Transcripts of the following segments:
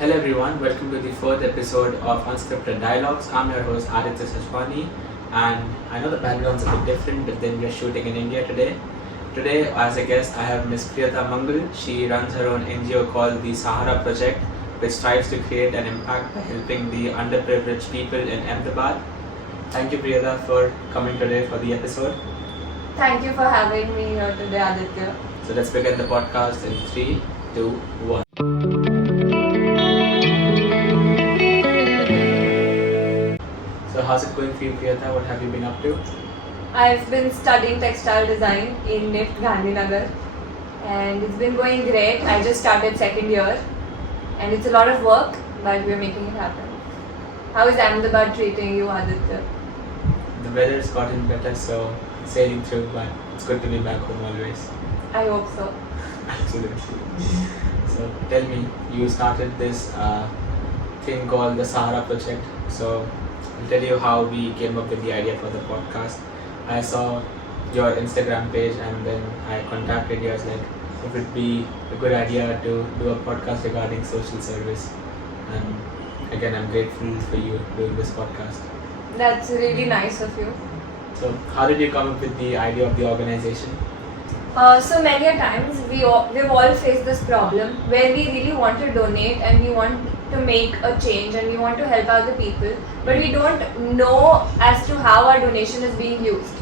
Hello everyone, welcome to the fourth episode of Unscripted Dialogues. I'm your host Aditya Shajwani, and I know the background's a bit different, but then we're shooting in India today. Today, as a guest, I have Miss Priyata Mangal. She runs her own NGO called the Sahara Project, which strives to create an impact by helping the underprivileged people in Ahmedabad. Thank you, Priyata, for coming today for the episode. Thank you for having me here today, Aditya. So let's begin the podcast in 3, 2, 1. So how's it going for you, Priyata? What have you been up to? I've been studying textile design in NIFT Gandhinagar, and it's been going great. I just started second year, and it's a lot of work, but we're making it happen. How is Ahmedabad treating you, Aditya? The weather's gotten better, so sailing through, but it's good to be back home always. I hope so. Absolutely. So tell me, you started this thing called the Sahara Project. So I'll tell you how we came up with the idea for the podcast. I saw your Instagram page and then I contacted you. I was like, it would be a good idea to do a podcast regarding social service. And again, I'm grateful for you doing this podcast. That's really nice of you. So how did you come up with the idea of the organization? So many a times we've all faced this problem where we really want to donate and we want to make a change and we want to help other people, but we don't know as to how our donation is being used.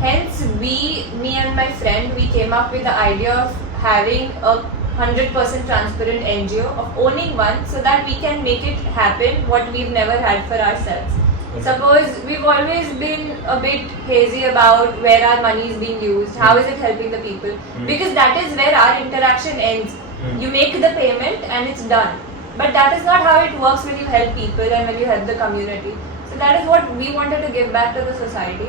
Hence, me and my friend, we came up with the idea of having a 100% transparent NGO, of owning one, so that we can make it happen what we've never had for ourselves. Suppose we've always been a bit hazy about where our money is being used, how is it helping the people, because that is where our interaction ends. You make the payment and it's done. But that is not how it works when you help people and when you help the community. So that is what we wanted to give back to the society.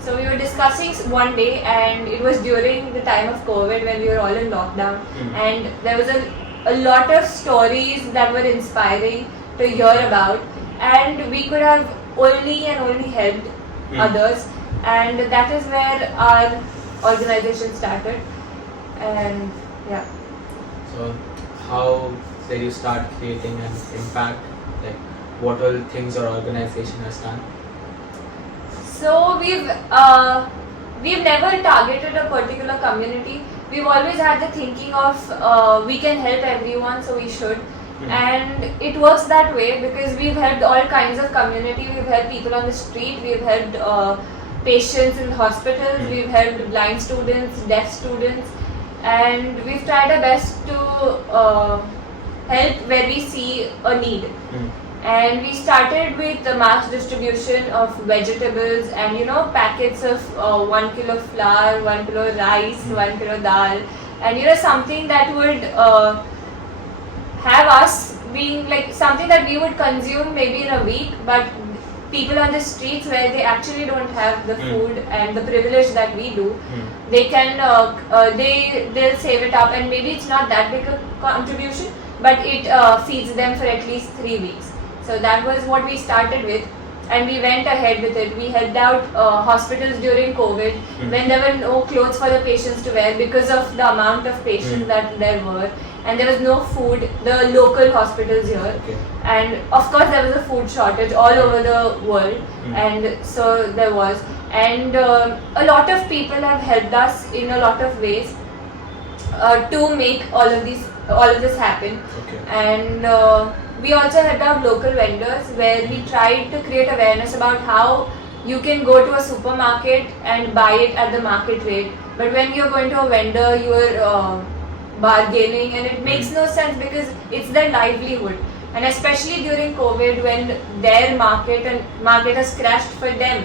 So we were discussing one day, and it was during the time of COVID when we were all in lockdown, and there was a lot of stories that were inspiring to hear about, and we could have only helped others, and that is where our organization started. And yeah. So how did you start creating an impact? Like what all things your organization has done? So we've never targeted a particular community. We've always had the thinking of we can help everyone, so we should. And it works that way because we've helped all kinds of community. We've helped people on the street, we've helped patients in hospitals, we've helped blind students, deaf students, and we've tried our best to help where we see a need. And we started with the mass distribution of vegetables and packets of 1 kilo flour, 1 kilo rice, 1 kilo dal, and something that would have us being like something that we would consume maybe in a week, but people on the streets where they actually don't have the food and the privilege that we do, they can they'll save it up, and maybe it's not that big a contribution, but it feeds them for at least 3 weeks. So that was what we started with, and we went ahead with it. We helped out hospitals during COVID when there were no clothes for the patients to wear because of the amount of patients that there were, and there was no food, the local hospitals here, and of course there was a food shortage all over the world, and so there was, and a lot of people have helped us in a lot of ways to make all of this happen. And we also helped out local vendors where we tried to create awareness about how you can go to a supermarket and buy it at the market rate, but when you're going to a vendor, you are bargaining, and it makes no sense because it's their livelihood, and especially during COVID when their market has crashed for them,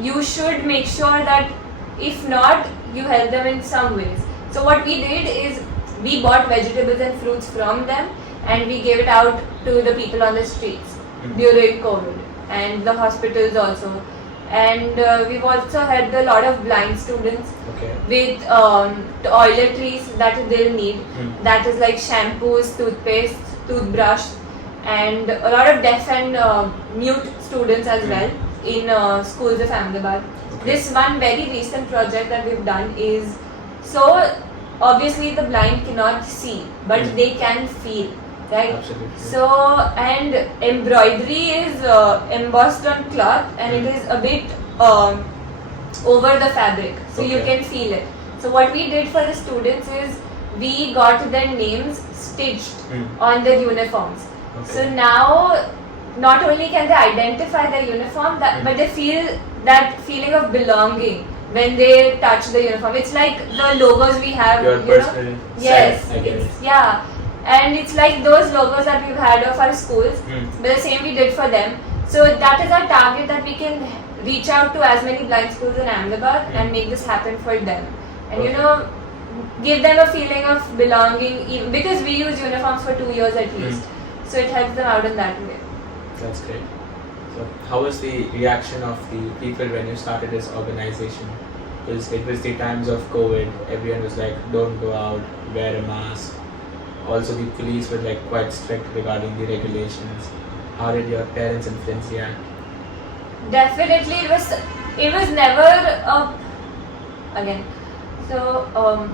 you should make sure that if not, you help them in some ways. So what we did is we bought vegetables and fruits from them, and we gave it out to the people on the streets during COVID, and the hospitals also. And we've also had a lot of blind students with toiletries that they'll need. That is like shampoos, toothpaste, toothbrush, and a lot of deaf and mute students as well in schools of Ahmedabad. This one very recent project that we've done is, so obviously the blind cannot see, but they can feel. right? Absolutely. So, and embroidery is embossed on cloth, and it is a bit over the fabric, so you Okay. can feel it. So what we did for the students is we got their names stitched on their uniforms. Okay. So now not only can they identify their uniform, but they feel that feeling of belonging when they touch the uniform. It's like the logos we have. Your personal Yes, self, I get it. yeah. And it's like those logos that we've had of our schools, but the same we did for them. So that is our target, that we can reach out to as many blind schools in Ahmedabad and make this happen for them. And Okay. give them a feeling of belonging, because we use uniforms for 2 years at least. So it helps them out in that way. That's great. So, how was the reaction of the people when you started this organization? Because it was the times of COVID, everyone was like, don't go out, wear a mask. Also, the police were like quite strict regarding the regulations. How did your parents and friends react? Definitely, it was never again. So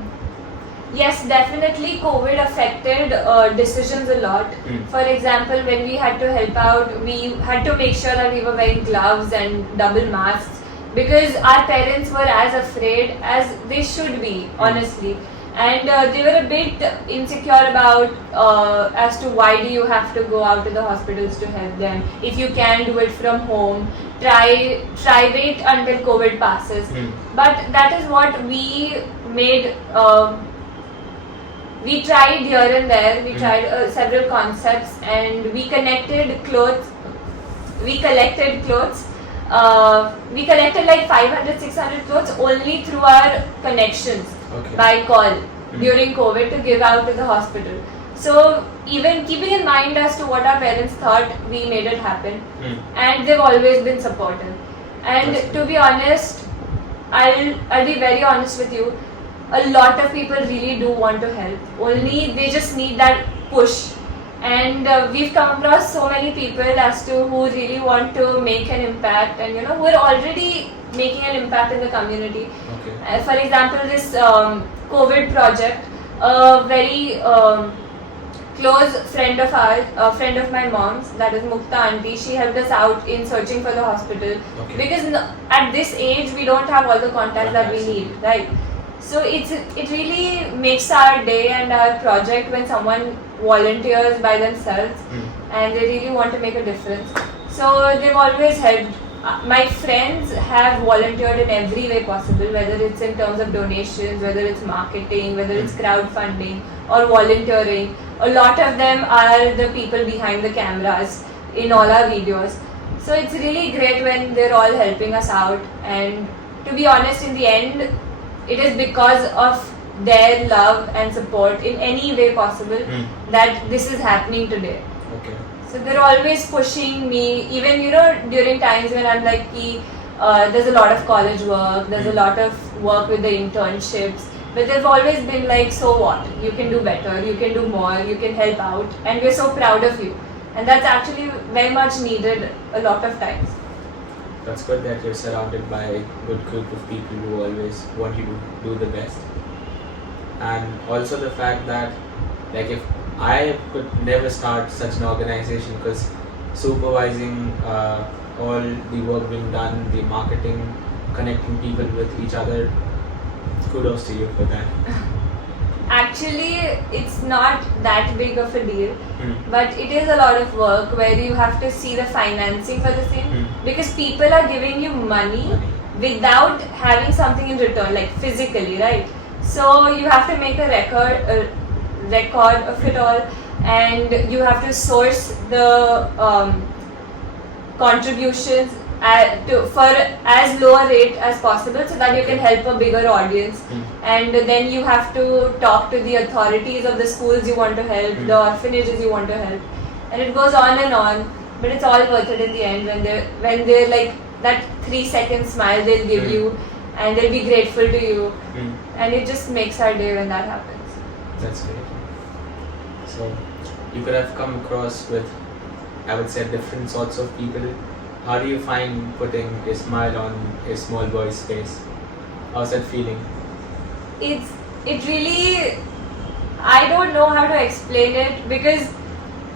yes, definitely COVID affected decisions a lot. For example, when we had to help out, we had to make sure that we were wearing gloves and double masks, because our parents were as afraid as they should be, honestly. And they were a bit insecure about as to why do you have to go out to the hospitals to help them. If you can do it from home, try wait until COVID passes. But that is what we made. We tried here and there. We tried several concepts, and we connected clothes. We collected clothes. We collected like 500, 600 clothes only through our connections. Okay. By call during COVID to give out to the hospital. So even keeping in mind as to what our parents thought, we made it happen, and they've always been supportive. And to be honest, I'll be very honest with you. A lot of people really do want to help. Only they just need that push. And we've come across so many people as to who really want to make an impact, and who are already making an impact in the community. Okay. For example, this COVID project, a very close friend of ours, a friend of my mom's, that is Mukta auntie, she helped us out in searching for the hospital. Okay. Because at this age we don't have all the contacts that we need, right? So it really makes our day and our project when someone volunteers by themselves and they really want to make a difference. So they've always helped. My friends have volunteered in every way possible, whether it's in terms of donations, whether it's marketing, whether it's crowdfunding or volunteering. A lot of them are the people behind the cameras in all our videos. So it's really great when they're all helping us out, and to be honest, in the end, it is because of their love and support in any way possible that this is happening today. Okay. So they're always pushing me, even during times when I'm like, there's a lot of college work, there's a lot of work with the internships, but they've always been like, so what? You can do better, you can do more, you can help out, and we're so proud of you. And that's actually very much needed a lot of times. That's good that you're surrounded by a good group of people who always want you to do the best. And also the fact that, like, if I could never start such an organization, because supervising all the work being done, the marketing, connecting people with each other, kudos to you for that. Actually, it's not that big of a deal, but it is a lot of work where you have to see the financing for the same, because people are giving you money without having something in return, like physically, right? So you have to make a record of it all, and you have to source the contributions for as low a rate as possible, so that you can help a bigger audience. And then you have to talk to the authorities of the schools you want to help, the orphanages you want to help, and it goes on and on. But it's all worth it in the end when they're like that 3-second smile they'll give you, and they'll be grateful to you, and it just makes our day when that happens. That's great. So you could have come across with, I would say, different sorts of people. How do you find putting a smile on a small boy's face? How's that feeling? It really, I don't know how to explain it, because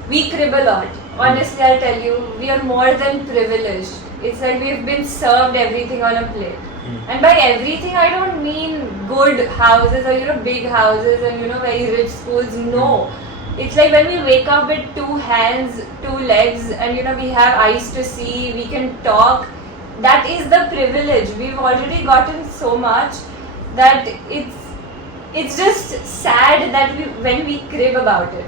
we crib a lot. Honestly, I'll tell you, we are more than privileged. It's like we've been served everything on a plate. And by everything, I don't mean good houses or big houses and very rich schools. No, it's like when we wake up with 2 hands, 2 legs, and we have eyes to see, we can talk. That is the privilege. We've already gotten so much that it's just sad that when we crib about it.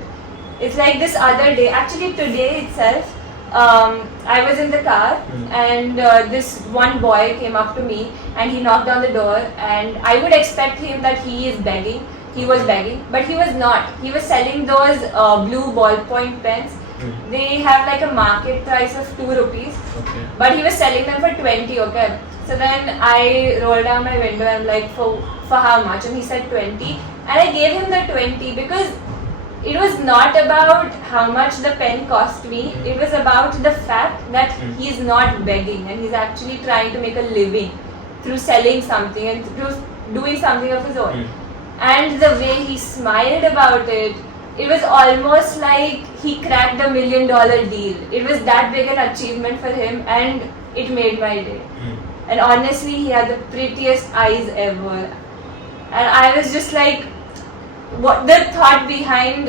It's like this other day, actually today itself, I was in the car and this one boy came up to me and he knocked on the door, and I would expect him that he is begging. He was begging, but he was not. He was selling those blue ballpoint pens. They have like a market price of 2 rupees, but he was selling them for 20. Okay, so then I rolled down my window and I'm like, for how much? And he said 20, and I gave him the 20 because it was not about how much the pen cost me. It was about the fact that he's not begging and he's actually trying to make a living through selling something and through doing something of his own. And the way he smiled about it, it was almost like he cracked $1 million deal. It was that big an achievement for him, and it made my day. And honestly, he had the prettiest eyes ever. And I was just like, what the thought behind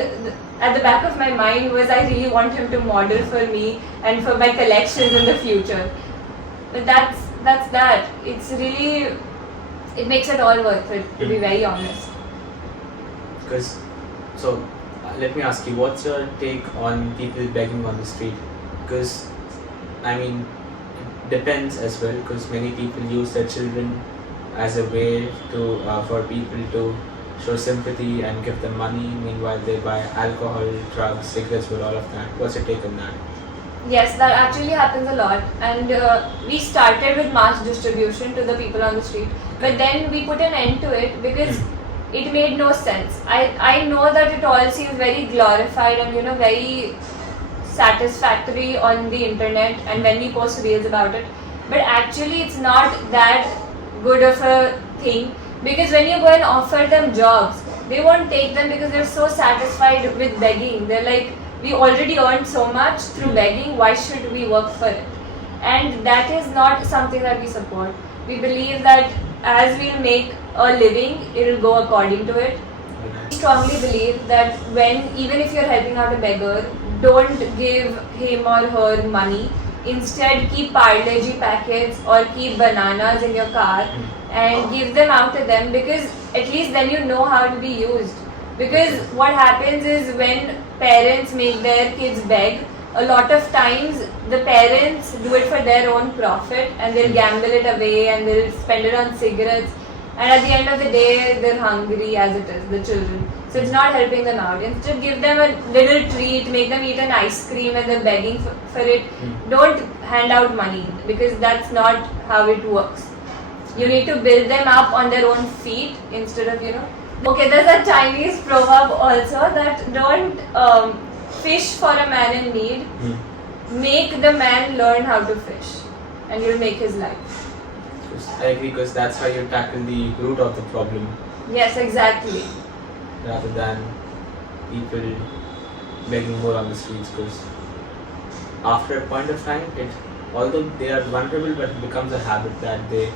at the back of my mind was, I really want him to model for me and for my collections in the future. But that's that. It's really, it makes it all worth it, to be very honest. Because, so let me ask you, what's your take on people begging on the street? Because, I mean, it depends as well, because many people use their children as a way to for people to show sympathy and give them money. Meanwhile, they buy alcohol, drugs, cigarettes, with all of that. What's your take on that? Yes, that actually happens a lot, and we started with mass distribution to the people on the street, but then we put an end to it because it made no sense. I know that it all seems very glorified and very satisfactory on the internet and when we post reels about it, but actually it's not that good of a thing, because when you go and offer them jobs, they won't take them because they're so satisfied with begging. They're like, we already earned so much through begging, why should we work for it? And that is not something that we support. We believe that as we make a living, it will go according to it. We strongly believe that even if you're helping out a beggar, don't give him or her money. Instead, keep Parle-G packets or keep bananas in your car and give them out to them, because at least then you know how to be used. Because what happens is when parents make their kids beg, a lot of times the parents do it for their own profit and they'll gamble it away and they'll spend it on cigarettes, and at the end of the day they're hungry as it is, the children. So it's not helping them out. Instead, give them a little treat, make them eat an ice cream and they're begging for it. Don't hand out money, because that's not how it works. You need to build them up on their own feet instead of, Okay, there's a Chinese proverb also that don't fish for a man in need. Make the man learn how to fish and you'll make his life. I agree, because that's how you tackle the root of the problem. Yes, exactly. Rather than people begging more on the streets, because after a point of time, although they are vulnerable, but it becomes a habit that they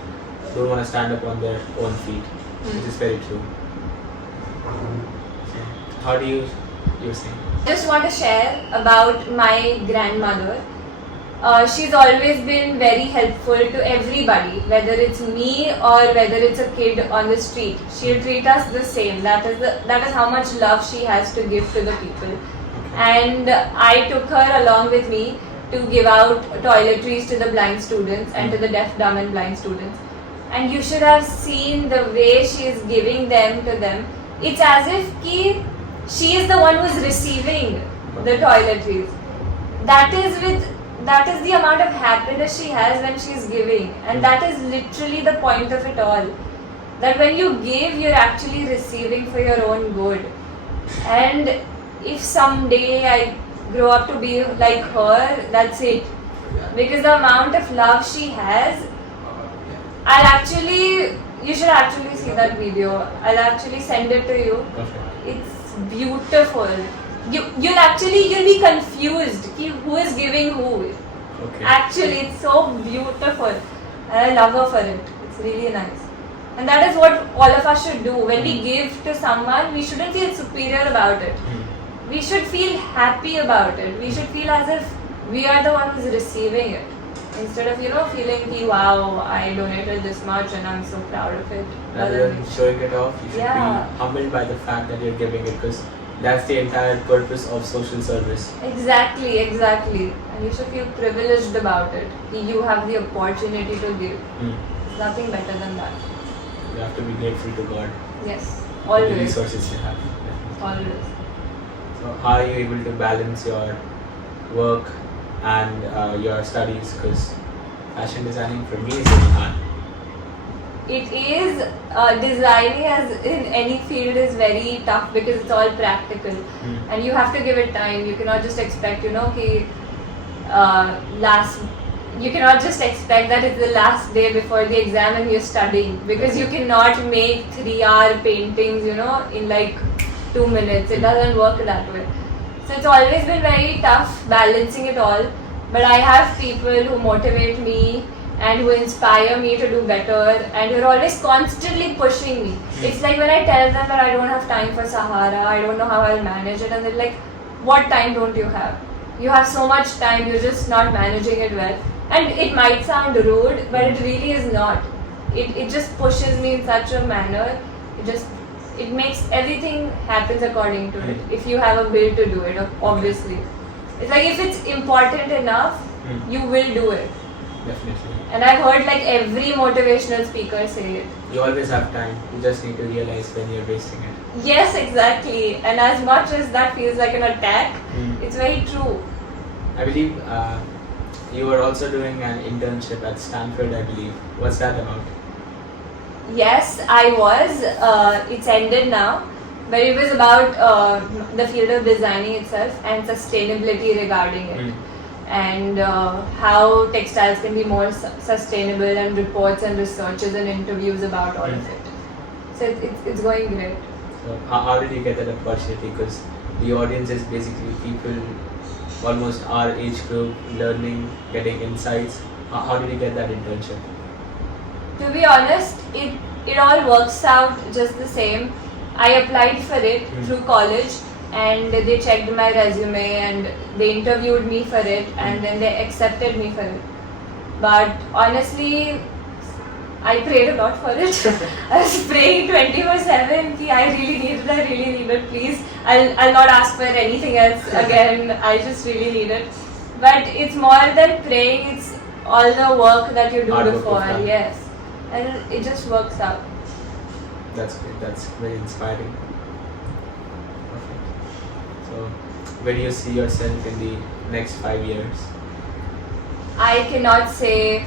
don't want to stand up on their own feet, which is very true. How do you saying? I just want to share about my grandmother. She's always been very helpful to everybody, whether it's me or whether it's a kid on the street. She'll treat us the same. That is how much love she has to give to the people. And I took her along with me to give out toiletries to the blind students and to the deaf, dumb and blind students. And you should have seen the way she is giving them to them. It's as if she is the one who's receiving the toiletries. That is the amount of happiness she has when she's giving, and that is literally the point of it all. That when you give, you're actually receiving for your own good. And if someday I grow up to be like her, that's it. Because the amount of love she has, you should actually see that video. I'll actually send it to you. It's beautiful. you'll be confused who is giving who. Okay. Actually, it's so beautiful, and I love her for it. It's really nice, and that is what all of us should do. When we give to someone, we shouldn't feel superior about it. We should feel happy about it. We should feel as if we are the one who's receiving it, instead of feeling ki, wow, I donated this much and I'm so proud of it. Rather than showing it off, you should be humbled by the fact that you're giving it, because that's the entire purpose of social service. Exactly. And you should feel privileged about it. You have the opportunity to give. There's nothing better than that. You have to be grateful to God. Yes, for the always. resources you have. Always. So how are you able to balance your work and your studies? Because fashion designing for me is really hard. It is, designing as in any field is very tough because it's all practical and you have to give it time. You cannot just expect, you cannot just expect that it's the last day before the exam and you're studying, because you cannot make 3-hour paintings, in like 2 minutes. It doesn't work that way. So it's always been very tough balancing it all. But I have people who motivate me and who inspire me to do better, and who are always constantly pushing me. It's like when I tell them that I don't have time for Sahara, I don't know how I'll manage it, and they're like, what time don't you have? You have so much time, you're just not managing it well. And it might sound rude, but it really is not. It just pushes me in such a manner. It makes everything happens according to it. If you have a will to do it, obviously. It's like if it's important enough, you will do it. Definitely. And I've heard like every motivational speaker say it. You always have time. You just need to realize when you're wasting it. Yes, exactly. And as much as that feels like an attack, it's very true. I believe you were also doing an internship at Stanford, I believe. What's that about? Yes, I was. It's ended now. But it was about the field of designing itself and sustainability regarding it. And how textiles can be more sustainable, and reports and researches and interviews about all of it. So it's going great. So how did you get that opportunity? Because the audience is basically people almost our age group, learning, getting insights. How did you get that internship? To be honest, it all works out just the same. I applied for it through college, and they checked my resume and they interviewed me for it, and then they accepted me for it. But honestly, I prayed a lot for it. I was praying 24/7 ki I really need it, please. I'll not ask for anything else again. I just really need it. But it's more than praying, it's all the work that you do before. Yes. And it just works out. That's great. That's very inspiring. Perfect. So, where do you see yourself in the next 5 years? I cannot say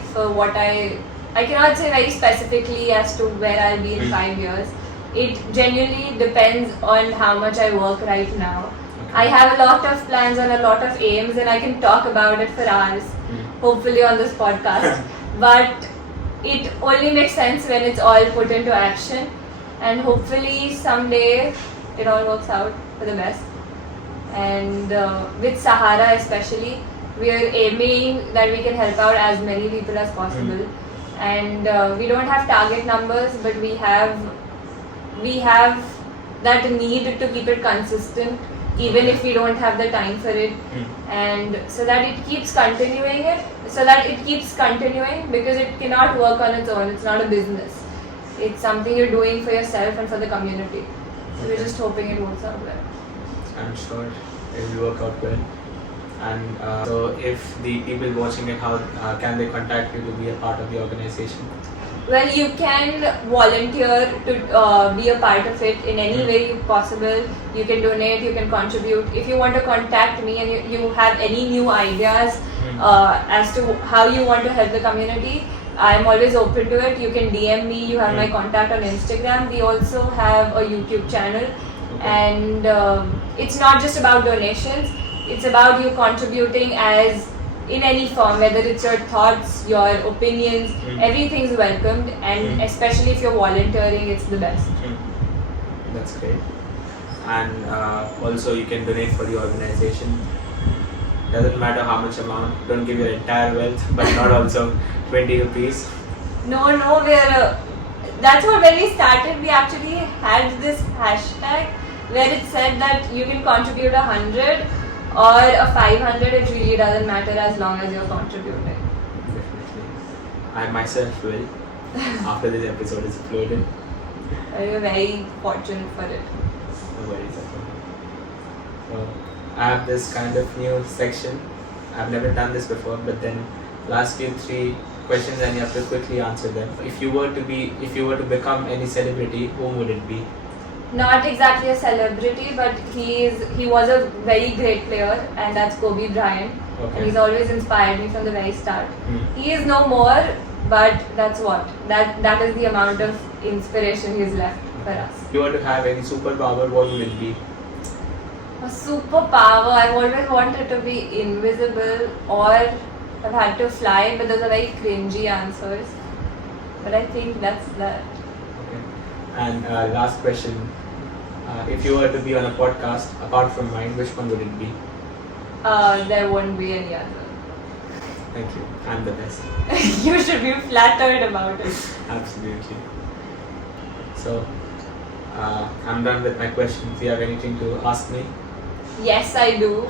I cannot say very specifically as to where I'll be in 5 years. It genuinely depends on how much I work right now. Okay. I have a lot of plans and a lot of aims, and I can talk about it for hours, hopefully on this podcast. But it only makes sense when it's all put into action, and hopefully someday it all works out for the best. And with Sahara especially, we are aiming that we can help out as many people as possible. And we don't have target numbers, but we have that need to keep it consistent, even if we don't have the time for it, and so that it keeps continuing, because it cannot work on its own. It's not a business. It's something you're doing for yourself and for the community. So we're just hoping it works out well. I'm sure it will work out well. And so if the people watching it, how can they contact you to be a part of the organization? Well, you can volunteer to be a part of it in any way possible. You can donate, you can contribute. If you want to contact me and you have any new ideas as to how you want to help the community, I'm always open to it. You can DM me, you have my contact on Instagram. We also have a YouTube channel. And it's not just about donations, it's about you contributing as in any form, whether it's your thoughts, your opinions, everything's welcomed, and especially if you're volunteering, it's the best. That's great. and also you can donate for the organization. Doesn't matter how much amount. Don't give your entire wealth, but not also 20 rupees. No, we're. That's what when we started, we actually had this hashtag where it said that you can contribute 100 or a 500. It really doesn't matter as long as you're contributing. Definitely. I myself will after this episode is uploaded. We're very fortunate for it. No worries at all. So I have this kind of new section. I've never done this before, but then I'll ask you 3 questions and you have to quickly answer them. If you were to become any celebrity, whom would it be? Not exactly a celebrity, but he was a very great player, and that's Kobe Bryant. Okay. And he's always inspired me from the very start. Hmm. He is no more, but that's what. That is the amount of inspiration he's left for us. If you were to have any superpower, what would it be? A superpower, I've always wanted to be invisible, or I've had to fly, but those are very cringy answers. But I think that's that. Okay. And last question. If you were to be on a podcast, apart from mine, which one would it be? There won't be any other. Thank you. I'm the best. You should be flattered about it. Absolutely. So, I'm done with my questions. Do you have anything to ask me? Yes, I do.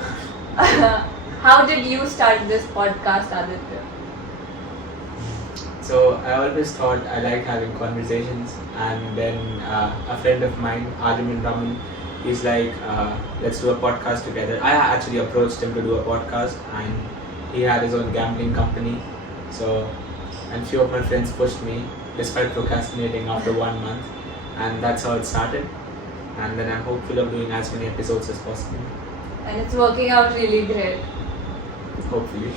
How did you start this podcast, Aditya? So, I always thought I liked having conversations, and then a friend of mine, Raman, he's like, let's do a podcast together. I actually approached him to do a podcast, and he had his own gambling company. So, and few of my friends pushed me despite procrastinating after 1 month, and that's how it started. And then I'm hopeful of doing as many episodes as possible. And it's working out really great. Hopefully.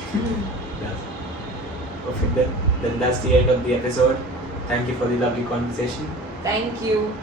Yes. Perfect then. Then that's the end of the episode. Thank you for the lovely conversation. Thank you.